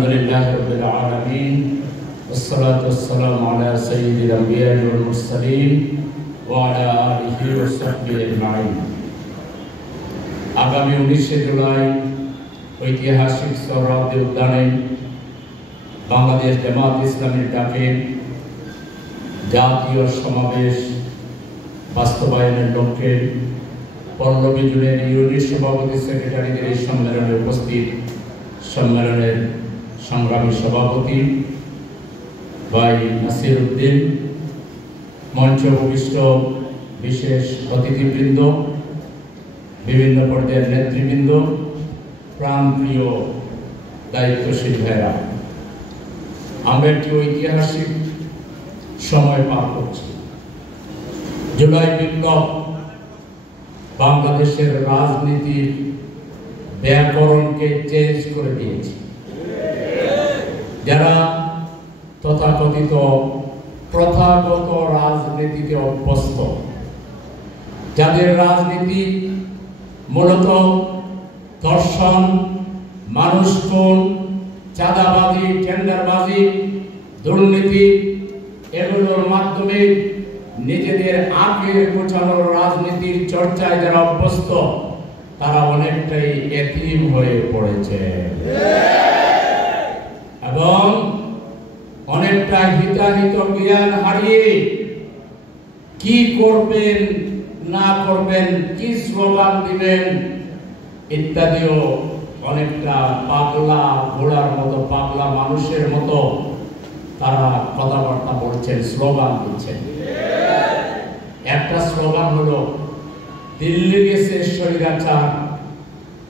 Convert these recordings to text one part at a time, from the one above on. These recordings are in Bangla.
আলহামদুলিল্লাহ রাব্বিল আলামিন والصلاة والسلام على سيد الأنبياء والمرسلين وعلى آله وصحبه أجمعين। আগামী 19 জুলাই ঐতিহাসিক সোহরাওয়ার্দী উদ্যানে বাংলাদেশ জামাত ইসলামীর ডাকে জাতীয় সমাবেশ বাস্তবায়নের লক্ষ্যে পল্লবী জুড়ে ইউনিট সভাপতি সেক্রেটারিদের এই সম্মেলনে উপস্থিত সম্মেলনের সংগ্রামী সভাপতি ভাই নাসির উদ্দিন, মঞ্চে উপবিষ্ট বিশেষ অতিথিবৃন্দ, বিভিন্ন পর্যায়ের নেতৃবৃন্দ, প্রাণপ্রিয় দায়িত্বশীল ভাইরা, আমরা একটি ঐতিহাসিক সময় পার করছি। জুলাই বিপ্লব বাংলাদেশের রাজনীতির ব্যাকরণকে চেঞ্জ করে দিয়েছে। যারা তথাকথিত প্রথাগত রাজনীতিতে অভ্যস্ত, যাদের রাজনীতি মূলত ধর্ষণ, মানুষ খুন, চাঁদাবাজি, টেন্ডারবাজি, দুর্নীতি, এগুলোর মাধ্যমে নিজেদের আখের গোছানোর রাজনীতির চর্চায় যারা অভ্যস্ত, তারা অনেকটাই এতিম হয়ে পড়েছে এবং অনেকটা হিতাহিত জ্ঞান হারিয়ে কি করবেন না করবেন, কি স্লোগান দিবেন ইত্যাদিও অনেকটা পাগলা ঘোড়ার মতো, পাগলা মানুষের মতো তারা কথাবার্তা বলছেন, স্লোগান দিচ্ছেন। একটা স্লোগান হলো দিল্লি গেছে স্বৈরাচার,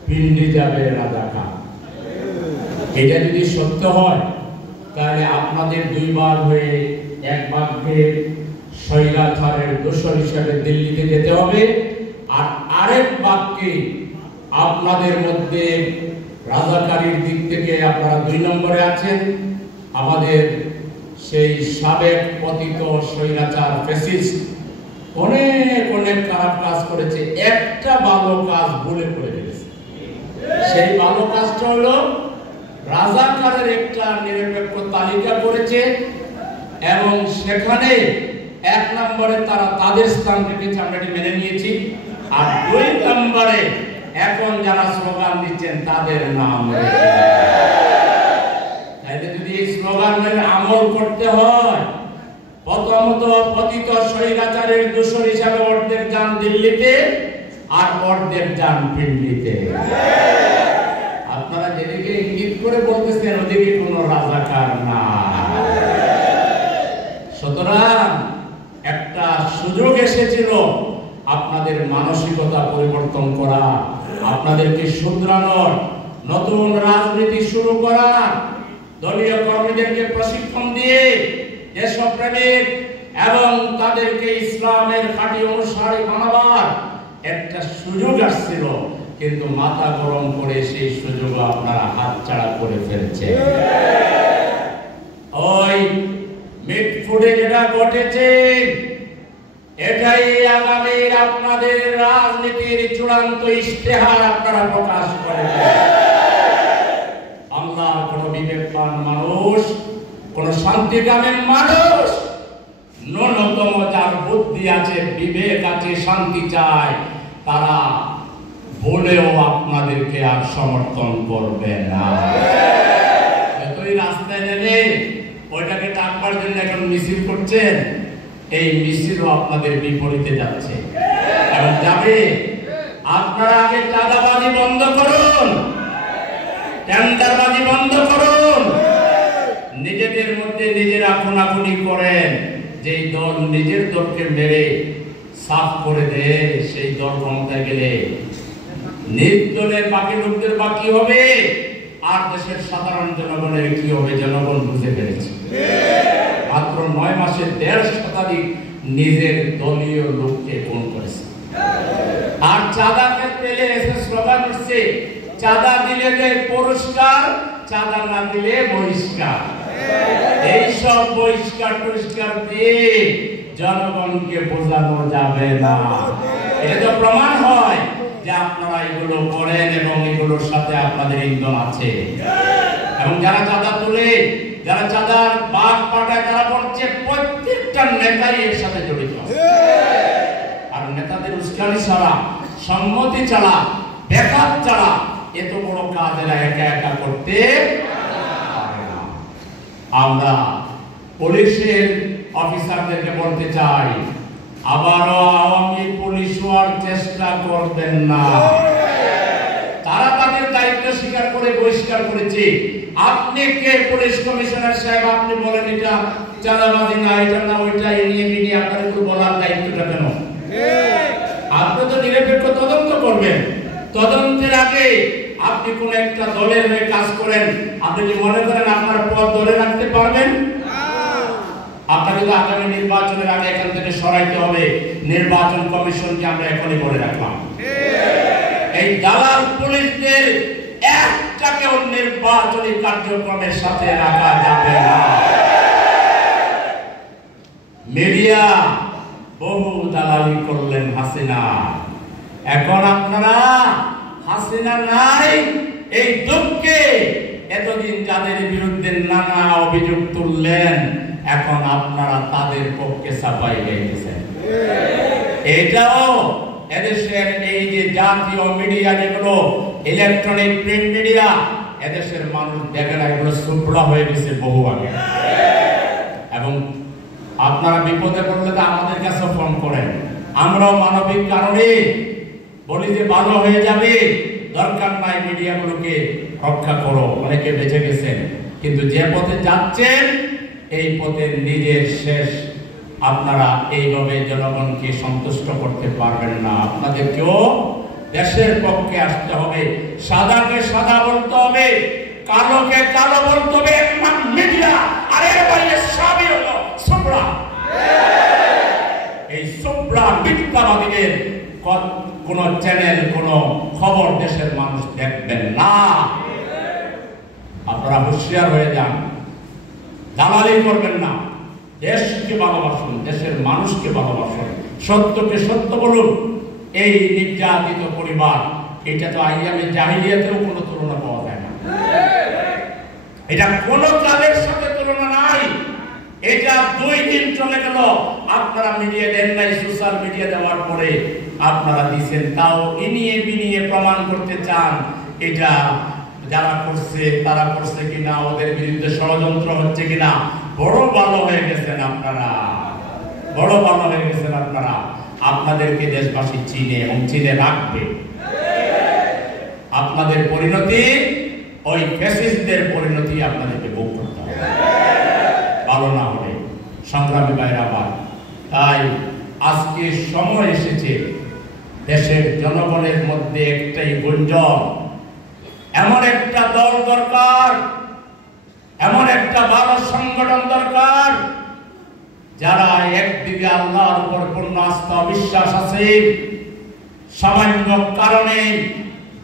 পিন্ডি যাবে রাজাকার। এটা যদি সত্য হয় তাহলে আপনাদের দুইবার হয়ে এক বাক্যে স্বৈরাচারের দোষর হিসেবে দিল্লিতে যেতে হবে, আর আরেক বাক্যে আপনাদের মধ্যে রাজাকারীর দিক থেকে আপনারা 2 নম্বরে আছেন। আমাদের সেই সাবেক পতিত স্বৈরাচার ফ্যাসিস্ট অনেক অনেক খারাপ কাজ করেছে, একটা ভালো কাজ ভুলে করে ফেলেছে। সেই ভালো কাজটা হলো রাজাকারের একটা নিরপেক্ষ তালিকা করেছে এবং সেখানে 1 নম্বরে তারা তাদের স্থান রেখেছে, আমরা এটি মেনে নিয়েছি। আর 2 নম্বরে এখন যারা স্লোগান দিচ্ছেন তাদের নাম রেখে। তাইলে যদি এই স্লোগানের আমল করতে হয়, প্রথমত পতিত স্বৈরাচারের দোষর হিসাবে অর্ধেক যান দিল্লিতে আর অর্ধেক যান পিন্ডিতে। আপনারা যেদিকে ইঙ্গিত করে বলতেছেন ওদিকে কোনো রাজাকার না। সুতরাং একটা সুযোগ এসেছিল আপনাদের মানসিকতা পরিবর্তন করা, আপনাদেরকে শুধরানোর, নতুন রাজনীতি শুরু করা, দলীয় কর্মীদেরকে প্রশিক্ষণ দিয়ে দেশপ্রেমিক এবং তাদেরকে ইসলামের খাঁটি অনুসারী বানাবার একটা সুযোগ আসছিল, কিন্তু মাথা গরম করে সেই সুযোগ আপনারা হাতছাড়া করে ফেলছে। ওই মিটফুটে যেটা ঘটেছে এটাই আগামীর আপনাদের রাজনীতির চূড়ান্ত ইশতেহার আপনারা প্রকাশ করেছেন। বাংলার কোন বিবেকবান মানুষ, কোন শান্তিকামী মানুষ, ন্যূনতম যার বুদ্ধি আছে, বিবেক আছে, শান্তি চায়, তারা বলেও আপনাদেরকে আর সমর্থন করবে না। যতই রাস্তায় নেমে ওইটাকে টাকার জন্য এখন মিছিল করছেন, এই মিছিলও আপনাদের বিপরীতে যাচ্ছে এবং যাবে। আপনারা আগে চাঁদাবাজি বন্ধ করুন, টেন্ডারবাজি বন্ধ করুন, নিজেদের মধ্যে নিজেরা খুনাখুনি করেন। যেই দল নিজের দলকে মেরে সাফ করে দেয়, সেই দল ক্ষমতায় গেলে নিজ দলের বাকি লোকদের বাকি হবে, আর দেশের সাধারণ জনগণের কি হবে জনগণ বুঝে ফেলেছে। মাত্র 9 মাসে 1.5 শতাধিক নিজের দলীয় লোককে খুন করেছে। আর চাঁদা পেলে এসে স্লোগান উঠছে, চাঁদা দিলে দেয় পুরস্কার, চাঁদা না দিলে বহিষ্কার। এইসব বহিষ্কার টুষ্কার দিয়ে জনগণকে বোঝানো যাবে না। এটা তো প্রমাণ হয় যে আপনারা এগুলো করেন এবং এগুলোর সাথে আপনাদের ইন্ধন আছে। এবং যারা চাঁদা তুলে, যারা চাঁদার বাঘ পাঠায়, তারা বলছে প্রত্যেকটা নেতাই এর সাথে জড়িত। আর নেতাদের উস্কানি ছাড়া, সম্মতি ছাড়া, ব্যাকআপ ছাড়া এত বড় কাজ এরা একা একা করতে পারে না। আমরা পুলিশের অফিসারদেরকে বলতে চাই, আবারও আওয়ামী পুলিশ হওয়ার চেষ্টা করবেন না। তারা তাদের দায়িত্ব স্বীকার করে বহিষ্কার করেছে। আপনি কে পুলিশ কমিশনার সাহেব? আপনি বলেন এটা চাঁদাবাজি না, এটা না, ওইটা, এই নিয়ে মিডিয়া আপনার একটু বলার দায়িত্বটা কেন? আপনি তো নিরপেক্ষ তদন্ত করবেন। তদন্তের আগে আপনি কোন একটা দলের হয়ে কাজ করেন, আপনি কি মনে করেন আপনার পদ ধরে রাখতে পারবেন? আপনাকে তো আগামী নির্বাচনের আগে এখান থেকে সরাইতে হবে। নির্বাচন কমিশনকে আমরা এখনই বলে রাখলাম, এই দালাল পুলিশদের একটাকেও নির্বাচনী কার্যক্রমের সাথে রাখা যাবে না। মিডিয়া বহু দালালি করলেন হাসিনা, এখন আপনারা হাসিনা নাই এই দুঃখে এতদিন যাদের বিরুদ্ধে নানা অভিযোগ তুললেন, এখন আপনারা তাদের পক্ষে সাফাই গাইতেছেন। এটাও এদেশের এই যে জাতীয় মিডিয়া, যেগুলো ইলেকট্রনিক প্রিন্ট মিডিয়া, এদেশের মানুষ দেখে না, এগুলো সুপ্রা হয়ে গেছে বহু আগে। এবং আপনারা বিপদে পড়লে তো আমাদের কাছে ফোন করেন, আমরাও মানবিক কারণে বলি যে ভালো হয়ে যাবে, দরকার নাই মিডিয়াগুলোকে রক্ষা করো। অনেকে বেঁচে গেছেন, কিন্তু যে পথে যাচ্ছেন এই পথে নিজের শেষ। আপনারা এইভাবে জনগণকে সন্তুষ্ট করতে পারবেন না। আপনাদেরকেও দেশের পক্ষে আসতে হবে, সাদাকে সাদা বলতে হবে, কালোকে কালো বলতে হবে। মিডিয়া আর এর বাইরে সবই হলো সুপ্রা। এই সুপ্রা মিথ্যাবাদীদের কোন চ্যানেল, কোন খবর দেশের মানুষ দেখবেন না। আপনারা হুঁশিয়ার হয়ে যান, দালালি করবেন না। দেশকে ভালোবাসুন, দেশের মানুষকে ভালোবাসুন, সত্যকে সত্য বলুন। এই নির্যাতিত পরিবার, এটা তো আইয়ামে জাহিলিয়াতেও কোনো তুলনা পাওয়া যায় না। এটা কোন কালের সাথে তুলনা নাই। এটা 2 দিন চলে গেল, আপনারা মিডিয়া দেন নাই। সোশ্যাল মিডিয়া দেওয়ার পরে আপনারা দিয়েছেন, তাও ইনিয়ে বিনিয়ে প্রমাণ করতে চান এটা যারা করছে তারা করছে কিনা, ওদের বিরুদ্ধে ষড়যন্ত্র হচ্ছে কিনা। বড় ভালো হয়ে গেছেন আপনারা, বড় ভালো হয়ে গেছেন আপনারা। আপনাদেরকে দেশবাসী চিনে এবং চিনে রাখবে। আপনাদের পরিণতি ওই ফ্যাসিস্টদের পরিণতি আপনাদেরকে ভোগ করতে হবে, ভালো না হলে। সংগ্রামী ভাইরা আমার, তাই আজকে সময় এসেছে দেশের জনগণের মধ্যে একটাই গুঞ্জন, এমন একটা দল দরকার, এমন একটা ভালো সংগঠন দরকার যারা একদিকে আল্লাহর উপর পূর্ণ আস্থা বিশ্বাস আছে, সামান্য কারণে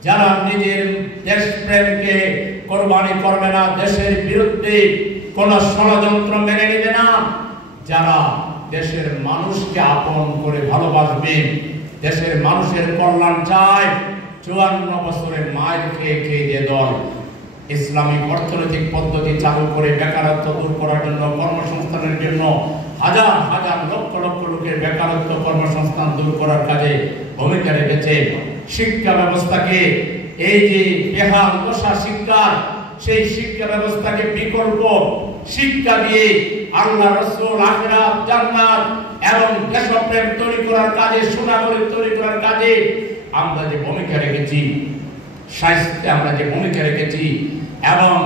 যারা নিজের দেশপ্রেমকে কোরবানি করবে না, দেশের বিরুদ্ধে কোন ষড়যন্ত্র মেনে নেবে না, যারা দেশের মানুষকে আপন করে ভালোবাসবে, দেশের মানুষের কল্যাণ চায়। 54 বছরে মায়ের খেয়ে খেয়ে যে দল ইসলামিক অর্থনৈতিক পদ্ধতি চালু করে বেকারত্ব দূর করার জন্য, কর্মসংস্থানের জন্য হাজার হাজার লক্ষ লক্ষ লোকের বেকারত্ব কর্মসংস্থান দূর করার কাজে ভূমিকা রেখেছে। শিক্ষা ব্যবস্থাকে, এই যে বেহাল দশা শিক্ষার, সেই শিক্ষা ব্যবস্থাকে বিকল্প শিক্ষা দিয়ে আল্লাহ, রাসূল, আখিরাত, জান্নাত এবং দেশপ্রেম তৈরি করার কাজে, সুনাগরিক তৈরি করার কাজে আমরা যে ভূমিকা রেখেছি, স্বাস্থ্যে আমরা যে ভূমিকা রেখেছি, এবং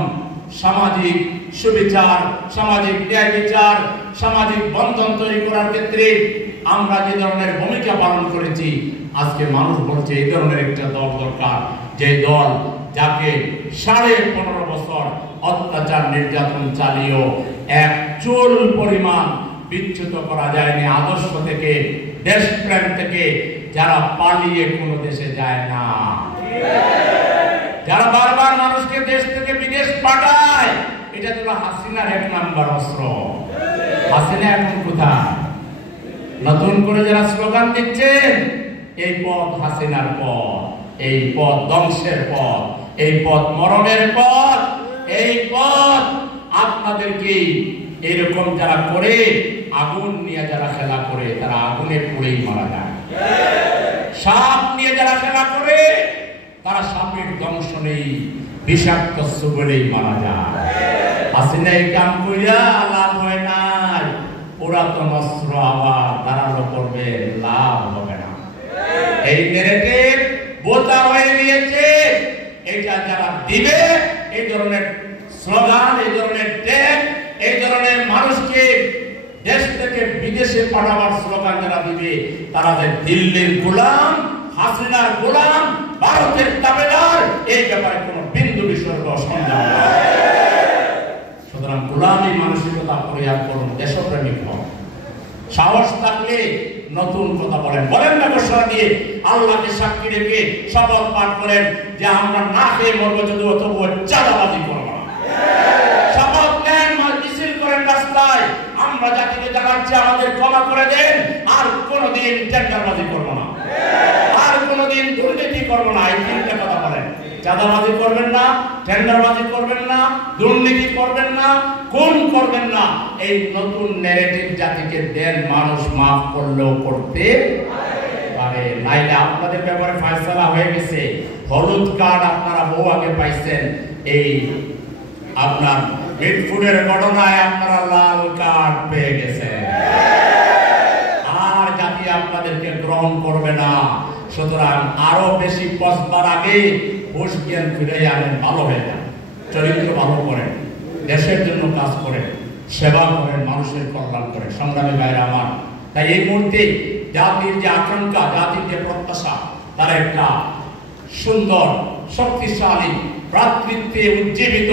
সামাজিক সুবিচার, সামাজিক ন্যায় বিচার, সামাজিক বন্ধন তৈরি করার ক্ষেত্রে আমরা যে ধরনের ভূমিকা পালন করেছি, আজকে মানুষ বলছে এই ধরনের একটা দল দরকার, যে দল যাকে 15.5 বছর অত্যাচার নির্যাতন চালিয়েও এক চুল পরিমাণ বিচ্যুত করা যায়নি আদর্শ থেকে, দেশপ্রেম থেকে, যারা পালিয়ে কোনো দেশে যায় না, যারা বারবার মানুষকে দেশ থেকে বিদেশ পাঠায়। এটা তো হাসিনার 1 নাম্বার অস্ত্র। হাসিনা এখন কোথায়? নতুন করে যারা স্লোগান দিচ্ছেন, এই পথ হাসিনার পথ, এই পথ ধ্বংসের পথ, এই পথ মরণের পথ, এই পথ আপনাদেরকে এরকম যারা করে আগুন নিয়ে যারা খেলা করে তারা আগুনে পুড়েই মারা যায়। সাপ নিয়ে যারা খেলা করে তারা সাপের দংশনেই বিষাক্ত বলেই মারা যায়। হাসিনা এই কাম কইরা লাভ হয় নাই, পুরাতন অস্ত্র আবার ধারালো করবে, লাভ হবে না। এই নেগেটিভ বোতা হয়ে গিয়েছে। এটা যারা দিবে এই ধরনের স্লোগান, এই ধরনের ট্যাগ, এই ধরনের মানুষকে দেশ থেকে বিদেশে পাঠাবার স্লোগান যারা দিবে তারা যে দিল্লির গোলাম, হাসিনার গোলাম, ভারতের দাবেদার, এই ব্যাপারে কোনো বিন্দু বিসর্গ সন্দেহ নেই। সুতরাং গোলামী মানসিকতা পরিহার করুন, দেশপ্রেমিক হন। সাহস থাকলে নতুন কথা বলেন, বলেন না ঘোষণা দিয়ে, আল্লাহকে সাক্ষী রেখে শপথ পাঠ করেন যে আমরা না খেয়ে মরবো যদিও তবুও চাঁদাবাজি করবো না। শপথ নেন, মিছিল করেন রাস্তায়, আমরা জাতিকে জানাচ্ছি আমাদের ক্ষমা করে দেন, আর কোনোদিন টেন্ডারবাজি করবো না, আর কোনোদিন দুর্নীতি করবো না। এই তিনটা কথা বলেন। চাঁদাবাজি করবেন না, টেন্ডারবাজি করবেন না, দুর্নীতি করবেন না, খুন করবেন না। এই নতুন ন্যারেটিভ জাতিকে দেন, মানুষ মাফ করলেও করতে পারে। নাইলে আপনাদের ব্যাপারে ফয়সালা হয়ে গেছে। হলুদ কার্ড আপনারা বহু আগে পাইছেন, এই আপনার মিটফুডের ঘটনায় আপনারা লাল কার্ড পেয়ে গেছেন। আর জাতি আপনাদেরকে গ্রহণ করবে না। সুতরাং আরো বেশি পচবার আগে হুঁশ জ্ঞান ফিরে আনেন, ভালো হয়ে যান, চরিত্র ভালো করেন, দেশের জন্য কাজ করেন, সেবা করেন, মানুষের কল্যাণ করেন। সংগ্রামী ভাইরা আমার, তাই এই মুহূর্তে জাতির যে আকাঙ্ক্ষা, জাতির যে প্রত্যাশা, তার একটা সুন্দর, শক্তিশালী, ভ্রাতৃত্বে উজ্জীবিত,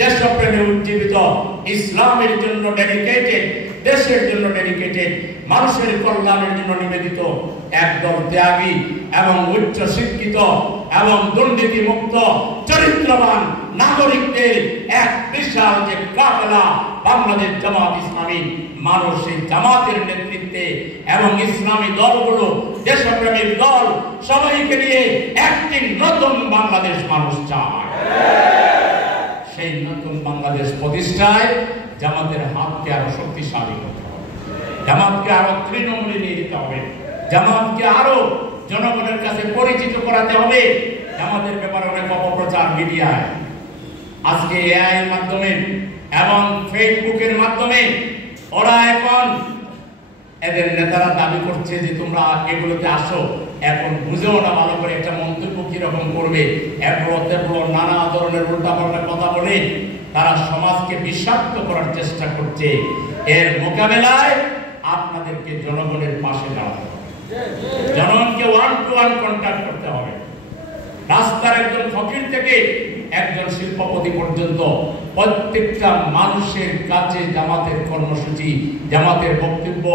দেশপ্রেমে উজ্জীবিত, ইসলামের জন্য ডেডিকেটেড, দেশের জন্য ডেডিকেটেড, মানুষের কল্যাণের জন্য নিবেদিত একদল ত্যাগী এবং উচ্চ শিক্ষিত এবং দুর্নীতি মুক্ত চরিত্রবান নাগরিকদের এক বিশাল যে কাফেলা বাংলাদেশ জামাত ইসলামী, মানুষ এই জামাতের নেতৃত্বে এবং ইসলামী দলগুলো, দেশপ্রেমিক দল, সবাইকে নিয়ে একটি নতুন বাংলাদেশ মানুষ চায়। সেই নতুন বাংলাদেশ প্রতিষ্ঠায় জামাতের হাতকে আরো শক্তিশালী করতে হবে, জামাতকে আরো তৃণমূলে নিয়ে যেতে হবে, জামাতকে আরো জনগণের কাছে পরিচিত করাতে হবে। জামাতের ব্যাপারে অনেক অপপ্রচার মিডিয়ায়, আজকে এআই এর মাধ্যমে এবং ফেসবুকের মাধ্যমে ওরা এখন এদের নেতারা দাবি করছে যে তোমরা এগুলোতে আসো, এখন বুঝেও না ভালো করে একটা মন্তব্য কিরকম করবে, এরপর নানা ধরনের উল্টাপাল্টা কথা বলে তারা সমাজকে বিষাক্ত করার চেষ্টা করছে। এর মোকাবেলায় আপনাদেরকে জনগণের পাশে দাঁড়াতে হবে, জনগণকে ওয়ান টু ওয়ান কন্ট্যাক্ট করতে হবে। রাস্তার একজন ফকির থেকে একজন শিল্পপতি পর্যন্ত প্রত্যেকটা মানুষের কাছে জামাতের কর্মসূচি, জামাতের বক্তব্য,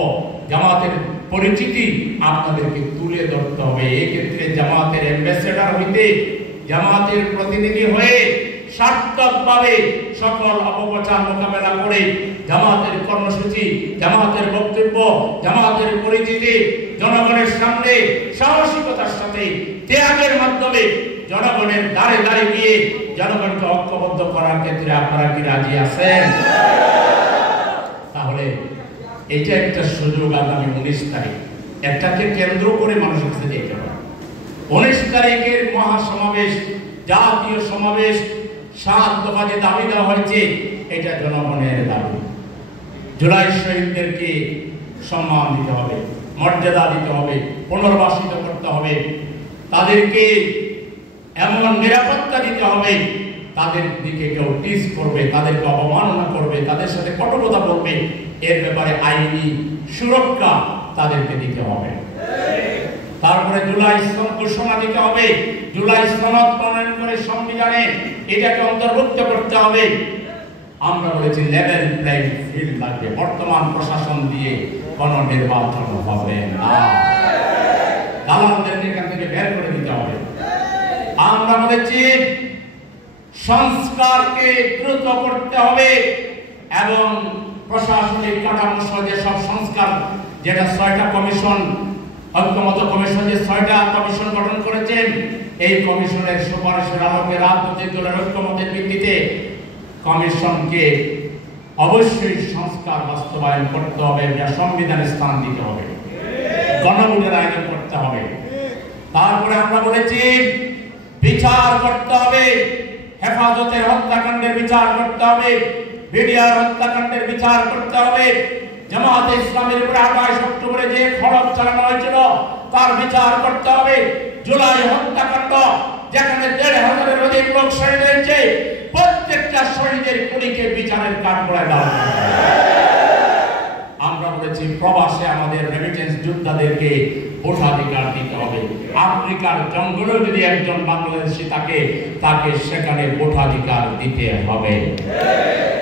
জামাতের পরিচিতি আপনাদেরকে তুলে ধরতে হবে। এক্ষেত্রে জামাতের অ্যাম্বাসেডর হইতে, জামাতের প্রতিনিধি হয়ে সার্থকভাবে সকল অপপ্রচার মোকাবেলা করে জামাতের কর্মসূচি, জামাতের বক্তব্য, জামাতের পরিচিতি জনগণের সামনে সাহসিকতার সাথে ত্যাগের মাধ্যমে জনগণের দ্বারে দ্বারে গিয়ে জনগণকে ঐক্যবদ্ধ করার ক্ষেত্রে আপনারা কি রাজি আছেন? তাহলে এটা একটা সুযোগ। আগামী 19 তারিখ একটাকে কেন্দ্র করে মানুষের কাছে যেতে হবে। 19 তারিখের মহাসমাবেশ, জাতীয় সমাবেশ, 7 দফা যে দাবি দেওয়া হয়েছে, এটা জনগণের দাবি। জুলাই শহীদদেরকে সম্মান দিতে হবে, মর্যাদা দিতে হবে, পুনর্বাসিত করতে হবে, তাদেরকে এমন নিরাপত্তা দিতে হবে, তাদের দিকে কেউ টিজ করবে, তাদেরকে অবমাননা করবে, তাদের সাথে কটুকথা বলবে, এর ব্যাপারে আইনি সুরক্ষা তাদেরকে দিতে হবে। তারপরে জুলাই সনদ ঘোষণা দিতে হবে, জুলাই সনদ প্রণয়ন করে সংবিধানে এটাকে অন্তর্ভুক্ত করতে হবে। আমরা বলেছি লেভেল প্লেইং ফিল্ড লাগবে, বর্তমান প্রশাসন দিয়ে কোনো নির্বাচন হবে না, দালালদেরকে এখান থেকে বের করে দিতে হবে। আমরা বলেছি সংস্কারকে দ্রুত করতে হবে এবং প্রশাসনিক কাঠামো সহ সব সংস্কার, যেটা 6টা কমিশন, ঐক্যমত্য কমিশন যে 6টা কমিশন গঠন করেছেন, এই কমিশনের সুপারিশের আলোকে রাজনৈতিক দলের ঐক্যমতের ভিত্তিতে কমিশনকে অবশ্যই সংস্কার বাস্তবায়ন করতে হবে, যা সংবিধানে স্থান দিতে হবে, গণভোটের আয়োজন করতে হবে। তারপরে আমরা বলেছি বিচার করতে হবে, হেফাজতের হত্যাকাণ্ডের বিচার করতে হবে, বিডিআর হত্যাকাণ্ডের বিচার করতে হবে, জামায়াতে ইসলামের উপরে 28 অক্টোবরে যে খড়গ চালানো হয়েছিল তার বিচার করতে হবে, জুলাই হত্যাকাণ্ড যেখানে 1,500-এর অধিক লোক শহীদ হয়েছে, প্রত্যেকটা শহীদের খুনিকে বিচারের কাঠগড়ায় দেওয়া হবে। আমরা বলেছি প্রবাসে আমাদের রেমিটেন্স যোদ্ধাদেরকে ভোটাধিকার দিতে হবে। আফ্রিকার জঙ্গলেও যদি একজন বাংলাদেশি তাকে সেখানে ভোটাধিকার দিতে হবে।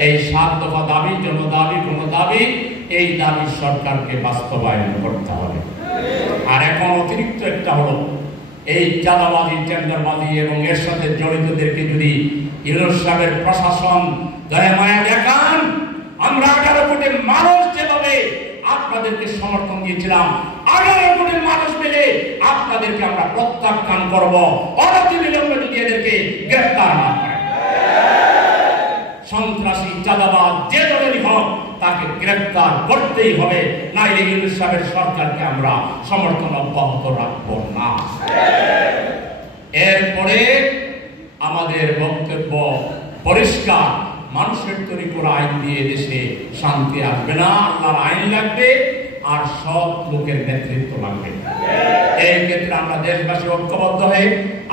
এই 7 দফা দাবি, জনদাবি, কোনো দাবি, এই দাবি সরকারকে বাস্তবায়ন করতে হবে। আর এখন অতিরিক্ত একটা হলো এই চাঁদাবাজি, টেন্ডারবাজি এবং এর সাথে জড়িতদেরকে যদি ইউনূস সাহেবের প্রশাসন দয়া মায়া দেখান, আমরা 18 কোটি মানুষ যেভাবে আপনাদেরকে সমর্থন দিয়েছিলাম, 18 কোটি মানুষ মিলে আপনাদেরকে আমরা প্রত্যাখ্যান করব অনতিবিলম্বে যদি এদেরকে গ্রেফতার না করে। সন্ত্রাসী, চাঁদাবাজ যে দলেরই হোক তাকে গ্রেফতার করতেই হবে, নাইলে ইউনূস সাহেবের সরকারকে আমরা সমর্থন অব্যাহত রাখব না। এরপরে আমাদের বক্তব্য পরিষ্কার, মানুষের তৈরি করা আইন দিয়ে দেশে শান্তি আসবে না, আল্লাহর আইন লাগবে আর সৎ লোকের নেতৃত্ব লাগবে। এই ক্ষেত্রে আমরা দেশবাসী ঐক্যবদ্ধ হয়ে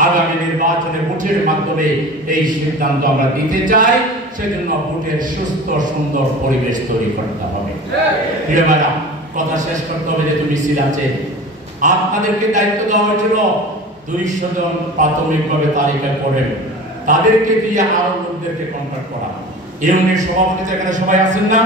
আগামী নির্বাচনে ভোটের মাধ্যমে এই সিদ্ধান্ত আমরা দিতে চাই। সেজন্য ভোটের সুস্থ সুন্দর পরিবেশ তৈরি করতে হবে। প্রিয় ভাইরা, কথা শেষ করতে হবে, যেহেতু মিছিল আছে। আপনাদেরকে দায়িত্ব দেওয়া হয়েছিল 200 জন প্রাথমিকভাবে তালিকা করেন, তাদেরকে দিয়ে আরো লোকদেরকে কন্ট্যাক্ট করা। ইউনিয়নের সভাপতি এখানে সবাই আছেন না?